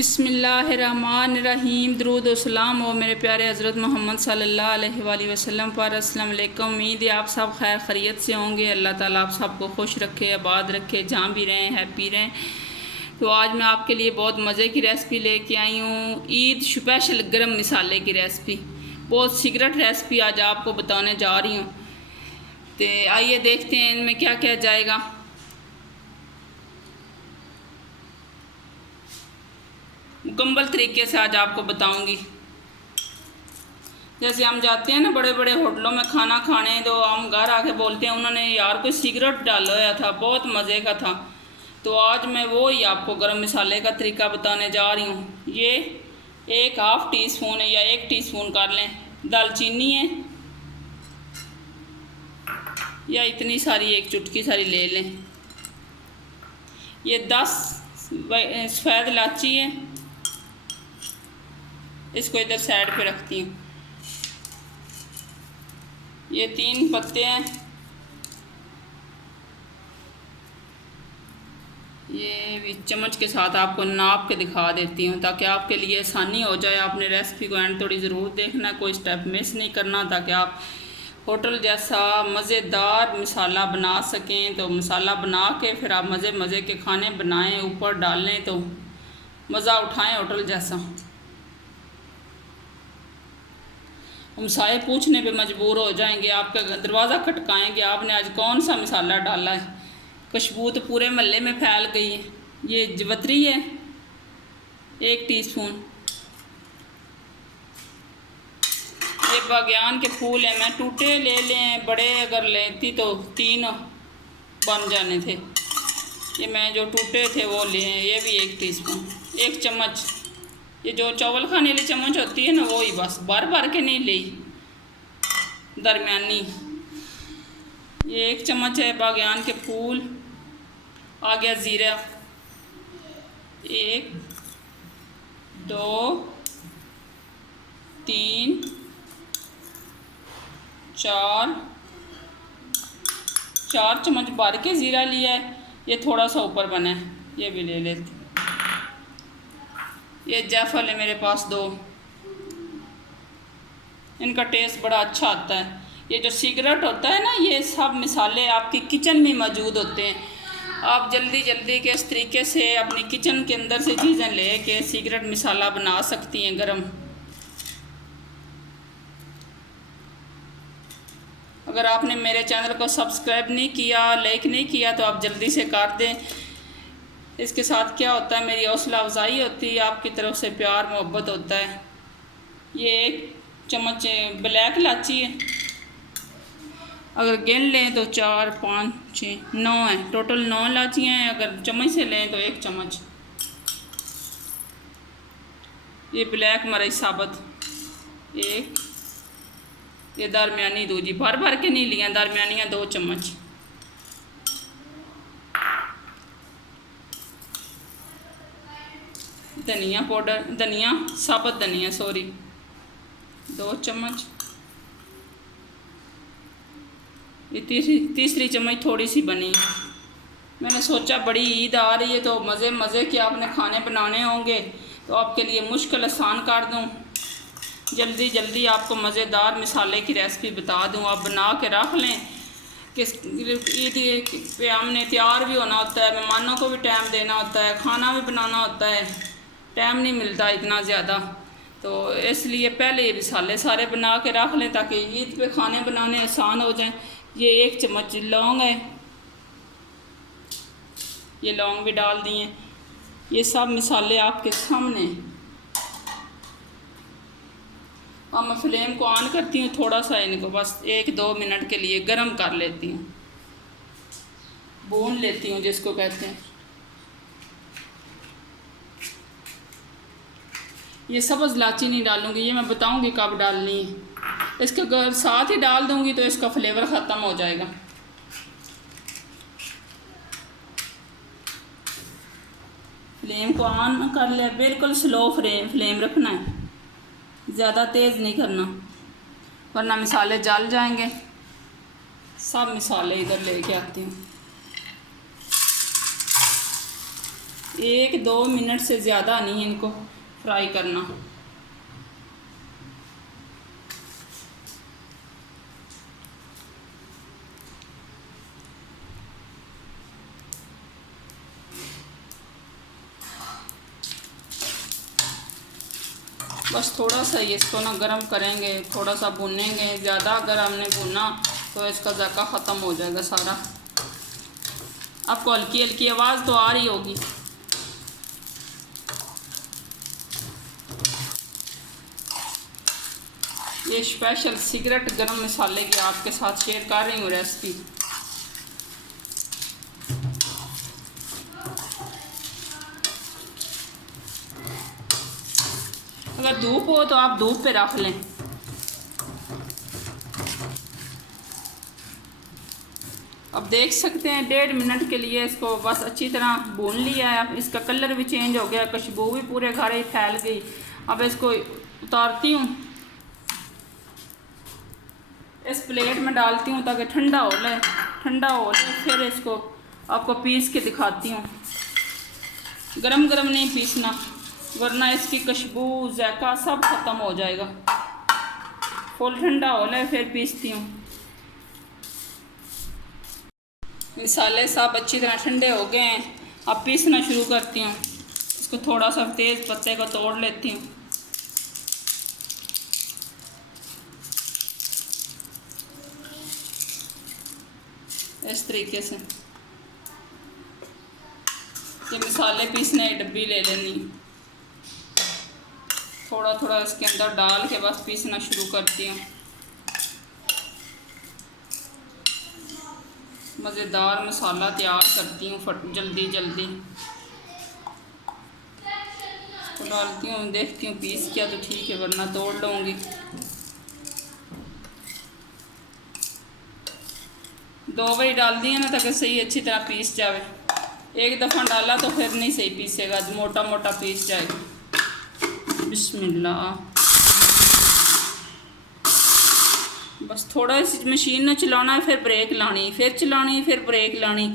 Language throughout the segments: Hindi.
बिस्मिल्लाहिर्रहमानिर्रहीम। दरूद व सलाम और मेरे प्यारे हज़रत मोहम्मद सल्लल्लाहु अलैहि वसल्लम पर। अस्सलाम वालेकुम। उम्मीद है आप सब खैर खैरियत से होंगे। अल्लाह ताला आप सबको खुश रखे, आबाद रखे, जहाँ भी रहें हैप्पी रहें। तो आज मैं आपके लिए बहुत मज़े की रेसिपी लेके आई हूँ, ईद स्पेशल गरम मसाले की रेसिपी। बहुत सीक्रेट रेसिपी आज आपको बताने जा रही हूँ। तो आइए देखते हैं इनमें क्या क्या जाएगा। मुकम्मल तरीके से आज आपको बताऊंगी। जैसे हम जाते हैं ना बड़े बड़े होटलों में खाना खाने, तो हम घर आके बोलते हैं उन्होंने यार कोई सिगरेट डाला हुआ था, बहुत मज़े का था। तो आज मैं वो ही आपको गरम मसाले का तरीका बताने जा रही हूँ। ये 1/2 टीस्पून है या 1 टीस्पून कर लें दालचीनी है, या इतनी सारी एक चुटकी सारी ले लें। ये 10 सफ़ेद इलायची है, इसको इधर साइड पे रखती हूँ। ये 3 पत्ते हैं, ये भी चम्मच के साथ आपको नाप के दिखा देती हूँ ताकि आपके लिए आसानी हो जाए। आपने रेसिपी को एंड थोड़ी ज़रूर देखना, कोई स्टेप मिस नहीं करना, ताकि आप होटल जैसा मज़ेदार मसाला बना सकें। तो मसाला बना के फिर आप मज़े के खाने बनाएं, ऊपर डालें तो मज़ा उठाएं होटल जैसा। हमसाए पूछने पे मजबूर हो जाएंगे, आपका दरवाज़ा खटकाएंगे आपने आज कौन सा मसाला डाला है। खुशबू तो पूरे महल्ले में फैल गई है। ये जवतरी है 1 टीस्पून। ये बागयान के फूल हैं, मैं टूटे ले लें, बड़े अगर लेती तो 3 बन जाने थे। ये मैं जो टूटे थे वो लिए हैं। ये भी 1 टीस्पून। 1 चम्मच, ये जो चावल खाने वाली चम्मच होती है ना वो ही, बस भर के नहीं ली, दरमियानी। ये 1 चम्मच है बागयान के फूल। आ गया ज़ीरा, 1 2 3 4 चम्मच भर के ज़ीरा लिया है। ये थोड़ा सा ऊपर बना है, ये भी ले लेते। ये जायफल है मेरे पास 2, इनका टेस्ट बड़ा अच्छा आता है। ये जो सिगरेट होता है ना, ये सब मसाले आपके किचन में मौजूद होते हैं। आप जल्दी के इस तरीके से अपनी किचन के अंदर से चीज़ें ले के सिगरेट मसाला बना सकती हैं गरम। अगर आपने मेरे चैनल को सब्सक्राइब नहीं किया, लाइक नहीं किया, तो आप जल्दी से कर दें। इसके साथ क्या होता है, मेरी हौसला अफजाई होती है, आपकी तरफ से प्यार मोहब्बत होता है। ये 1 चम्मच ब्लैक इलायची है, अगर गिन लें तो 4 5 6 9 है, टोटल 9 इलायचियाँ हैं। अगर चम्मच से लें तो 1 चम्मच। ये ब्लैक मरच साबुत 1, ये दरमियानी दूजी, भर के नहीं लिया, दरमियानियाँ 2 चम्मच। धनिया पाउडर, धनिया साबुत धनिया सॉरी 2 चम्मच। ये तीसरी चम्मच थोड़ी सी बनी। मैंने सोचा बड़ी ईद आ रही है तो मज़े के आपने खाने बनाने होंगे, तो आपके लिए मुश्किल आसान कर दूं। जल्दी आपको मज़ेदार मसाले की रेसिपी बता दूं, आप बना के रख लें। किस ईद पे हमने तैयार भी होना होता है, मेहमानों को भी टाइम देना होता है, खाना भी बनाना होता है, टाइम नहीं मिलता इतना ज़्यादा। तो इसलिए पहले ये मसाले सारे बना के रख लें ताकि ईद पे खाने बनाने आसान हो जाएं। ये 1 चम्मच लौंग है, ये लौंग भी डाल दिए। ये सब मसाले आपके सामने। अब मैं फ्लेम को ऑन करती हूँ, थोड़ा सा इनको बस 1-2 मिनट के लिए गरम कर लेती हूँ, भून लेती हूँ जिसको कहते हैं। ये सब्ज़ इलायची नहीं डालूँगी, ये मैं बताऊँगी कब डालनी है। इसके अगर साथ ही डाल दूँगी तो इसका फ्लेवर ख़त्म हो जाएगा। फ्लेम को ऑन कर लिया, बिल्कुल स्लो फ्लेम रखना है, ज़्यादा तेज़ नहीं करना वरना मसाले जल जाएंगे। सब मसाले इधर लेके आती हूँ। 1-2 मिनट से ज़्यादा नहीं इनको फ्राई करना। बस थोड़ा सा ही इसको ना गर्म करेंगे, थोड़ा सा भुनेंगे। ज़्यादा अगर हमने भुना तो इसका जायका ख़त्म हो जाएगा सारा। आपको हल्की हल्की आवाज़ तो आ रही होगी। ये स्पेशल सिगरेट गरम मसाले की आपके साथ शेयर कर रही हूँ रेसिपी। अगर धूप हो तो आप धूप पे रख लें। अब देख सकते हैं 1.5 मिनट के लिए इसको बस अच्छी तरह भून लिया है। इसका कलर भी चेंज हो गया, खुशबू भी पूरे घर ही फैल गई। अब इसको उतारती हूँ, इस प्लेट में डालती हूँ ताकि ठंडा हो ले। ठंडा हो ले फिर इसको आपको पीस के दिखाती हूँ। गरम गरम नहीं पीसना वरना इसकी खुशबू जायका सब ख़त्म हो जाएगा। फुल ठंडा हो ले फिर पीसती हूँ। मसाले सब अच्छी तरह ठंडे हो गए हैं। अब पीसना शुरू करती हूँ। इसको थोड़ा सा तेज़ पत्ते को तोड़ लेती हूँ। इस तरीके से ये मसाले पीसने की डब्बी ले लेनी, थोड़ा थोड़ा इसके अंदर डाल के बस पीसना शुरू करती हूँ। मज़ेदार मसाला तैयार करती हूँ जल्दी जल्दी। इसको डालती हूँ, देखती हूँ पीस किया तो ठीक है वरना तोड़ लूँगी। 2 बारी डाल दिए ना ताकि सही अच्छी तरह पीस जावे। एक दफ़ा डाला तो फिर नहीं सही पीसेगा, मोटा मोटा पीस जाएगा। बिस्मिल्लाह। बस थोड़ा सी मशीन ने चलाना है, फिर ब्रेक लानी, फिर चलानी, फिर ब्रेक लानी।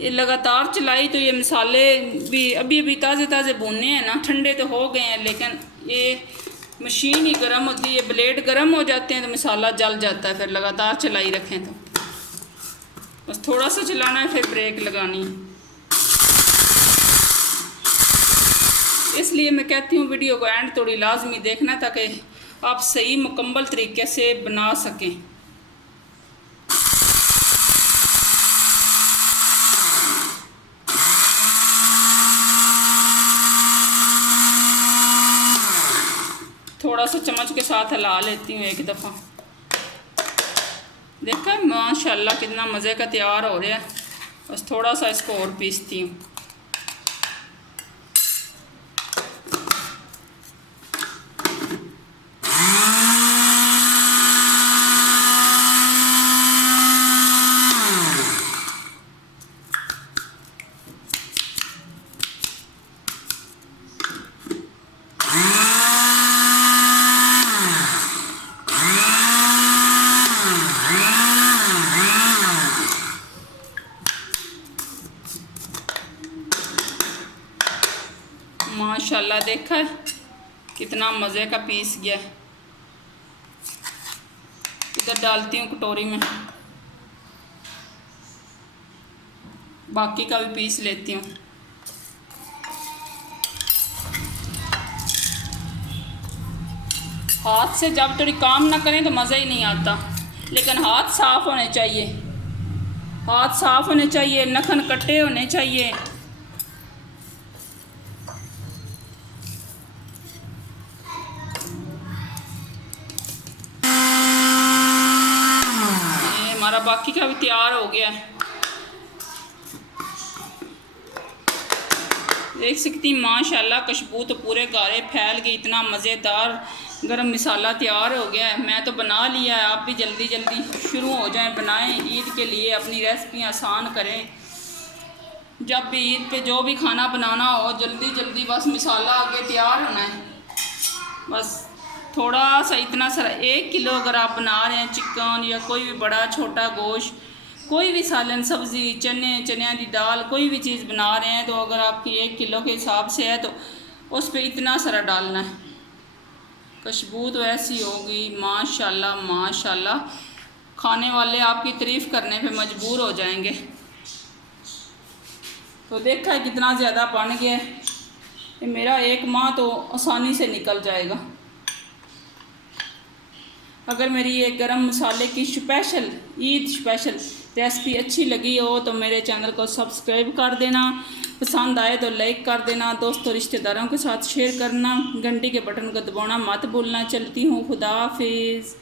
ये लगातार चलाई तो ये मसाले भी अभी अभी ताज़े ताज़े भुने हैं ना, ठंडे तो हो गए हैं लेकिन ये मशीन ही गर्म होती है, ब्लेड गर्म हो जाते हैं तो मसाला जल जाता है। फिर लगातार चलाई रखें तो बस थोड़ा सा चलाना है, फिर ब्रेक लगानी। इसलिए मैं कहती हूँ वीडियो को एंड थोड़ी लाजमी देखना ताकि आप सही मुकम्मल तरीके से बना सकें। थोड़ा सा चम्मच के साथ हिला लेती हूँ एक दफ़ा। देखा माशाल्लाह कितना मज़े का तैयार हो रहा है। बस थोड़ा सा इसको और पीसती हूँ। माशाल्लाह देखा है कितना मज़े का पीस गया। इधर डालती हूँ कटोरी में, बाकी का भी पीस लेती हूँ। हाथ से जब थोड़ी काम ना करें तो मज़ा ही नहीं आता, लेकिन हाथ साफ़ होने चाहिए। हाथ साफ़ होने चाहिए, नखन कटे होने चाहिए। हमारा बाकी का भी तैयार हो गया है। देख सकती माशाल्लाह खुशबू तो पूरे गारे फैल गई। इतना मज़ेदार गरम मसाला तैयार हो गया है। मैं तो बना लिया है, आप भी जल्दी जल्दी शुरू हो जाएं, बनाएं। ईद के लिए अपनी रेसिपी आसान करें। जब भी ईद पे जो भी खाना बनाना हो जल्दी जल्दी बस मसाला आगे तैयार होना है। बस थोड़ा सा इतना सारा 1 किलो अगर आप बना रहे हैं चिकन या कोई भी बड़ा छोटा गोश्त कोई भी सालन, सब्ज़ी, चने की दाल, कोई भी चीज़ बना रहे हैं तो अगर आपकी 1 किलो के हिसाब से है तो उस पर इतना सारा डालना है। खुशबू तो ऐसी होगी माशाल्लाह माशाल्लाह, खाने वाले आपकी तारीफ़ करने पे मजबूर हो जाएंगे। तो देखा है कितना ज़्यादा बन गया है, ये मेरा 1 माह तो आसानी से निकल जाएगा। अगर मेरी ये गरम मसाले की स्पेशल ईद स्पेशल रेसिपी अच्छी लगी हो तो मेरे चैनल को सब्सक्राइब कर देना, पसंद आए तो लाइक कर देना, दोस्तों रिश्तेदारों के साथ शेयर करना, घंटी के बटन को दबाना मत भूलना। चलती हूँ, खुदा हाफिज़।